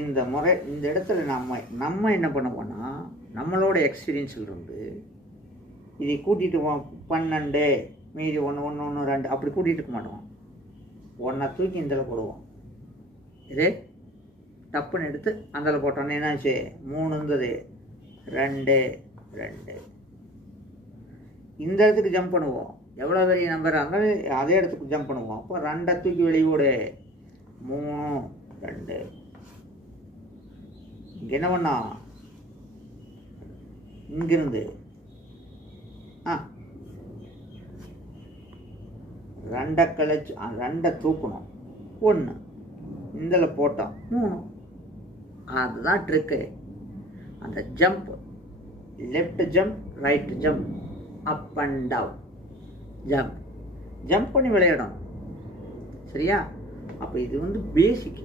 இந்த முறை இந்த இடத்துல நம்ம என்ன பண்ணுவோம்னா, நம்மளோட எக்ஸ்பீரியன்ஸில் இருந்து இதை கூட்டிகிட்டு 12 மீதி 1 1 1 2 அப்படி கூட்டிகிட்டு இருக்க மாட்டோம். ஒன்றை தூக்கி இதில் போடுவோம். இதே டப்புன்னு எடுத்து அதில் போட்டோன்னே என்னாச்சு, 3 இருந்தது, 2 2. இந்த இடத்துக்கு ஜம்ப் பண்ணுவோம். எவ்வளோ பெரிய நம்பர் இருந்தாலும் அதே இடத்துக்கு ஜம்ப் பண்ணுவோம். அப்போ 2 தூக்கி வெளியோடு 3 2. இங்கே என்ன பண்ணா, இங்கிருந்து 2 கழிச்சு 2 தூக்கணும், 1 இதில் போட்டோம் 3. அதுதான் ட்ரிக்கு. அந்த jump, left jump, right jump, up and down jump பண்ணி விளையாடணும். சரியா? அப்போ இது பேசிக்.